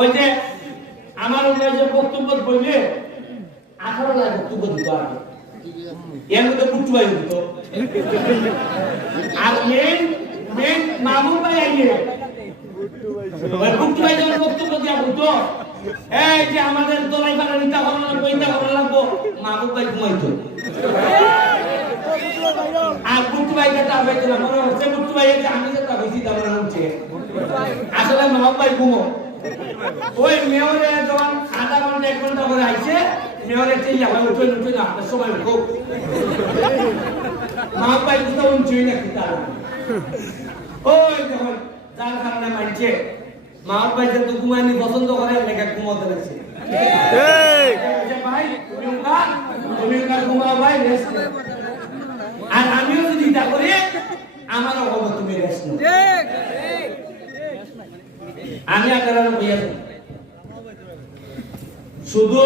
ওই যে আমার ওনার যে বক্তব্য বললে, আঠারো লাখ বক্তব্য দিত আগে। এর মধ্যে কুটু ভাই দিত আর মেন মেন মামুন ভাই আইয়ে। ওই কুটু ভাই যখন বক্তব্য দিয়া বলতো, এই যে আমাদের দলাই পাড়া নিতা করা লাগবো করা লাগবো, মামুন ভাই ঘুমাইতো। আর কুটু ভাই হয়েছে না মনে হচ্ছে কুটু ভাই আমি হয়েছি তা মনে হচ্ছে। আসলে মামুন ভাই ঘুমো। ওই মেয়রে যখন আধা ঘণ্টা এক ঘণ্টা করে আইছে মেয়রে না আপনার সময় উঠো মা পাই তো না কি তার ওই যখন যার কারণে মানছে মা পাই যে তো পছন্দ করে লেখা ঘুমাতে লাগছে ভাই তুমি উঠা তুমি উঠা ঘুমাও ভাই রেস্ট আর আমিও যদি করি আমারও হবে তুমি রেস্ট আমি আপনারা বুঝেছি শুধু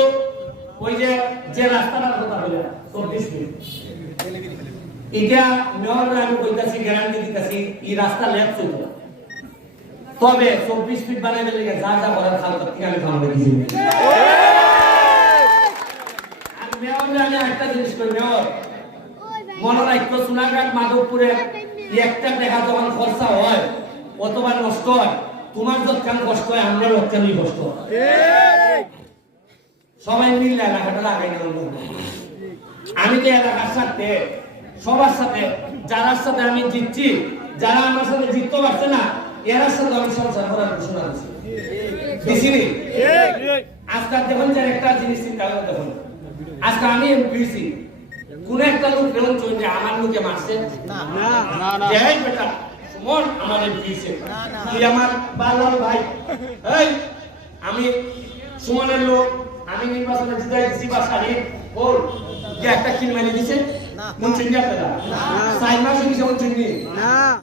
ওই যে যে রাস্তাটার কথা বলে চব্বিশ মিনিট এটা মেয়র আমি কইতাছি গ্যারান্টি দিতেছি এই রাস্তা লেফট চলবে। তবে চব্বিশ ফিট বানাইবে লেগে যা যা করার খাল থেকে আমি খাওয়াবে দিছি। আর মেয়র আমি একটা জিনিস করি মেয়র মনে রাখতো সোনাঘাট মাধবপুরে একটা টাকা যখন খরচা হয় অথবা নষ্ট হয়। তোমার যৎকান কষ্ট হয় আমরা যৎকানই কষ্ট সবাই মিলে এলাকাটা লাগাই নেওয়া আমি তো এলাকার সাথে সবার সাথে যারার সাথে আমি জিতছি যারা আমার সাথে জিততে পারছে না এরার সাথে আমি সংসার করার ঘোষণা দিচ্ছি দিছি আজকাল দেখুন যে একটা জিনিস চিন্তা করে দেখুন। আজকে আমি এমপিসি কোন একটা লোক এমন চলছে আমার লোকে মারছে। বেটা। সুমন আমাদের দিয়েছে। তুই আমার বালার ভাই। এই আমি সুমনের লোক আমি নির্বাচনে জিতাই দিছি বা শাড়ি ওর যে একটা কিনমানি দিছে কোন চিন্তা সাইমা সাইড মাস চিন্তা চিনি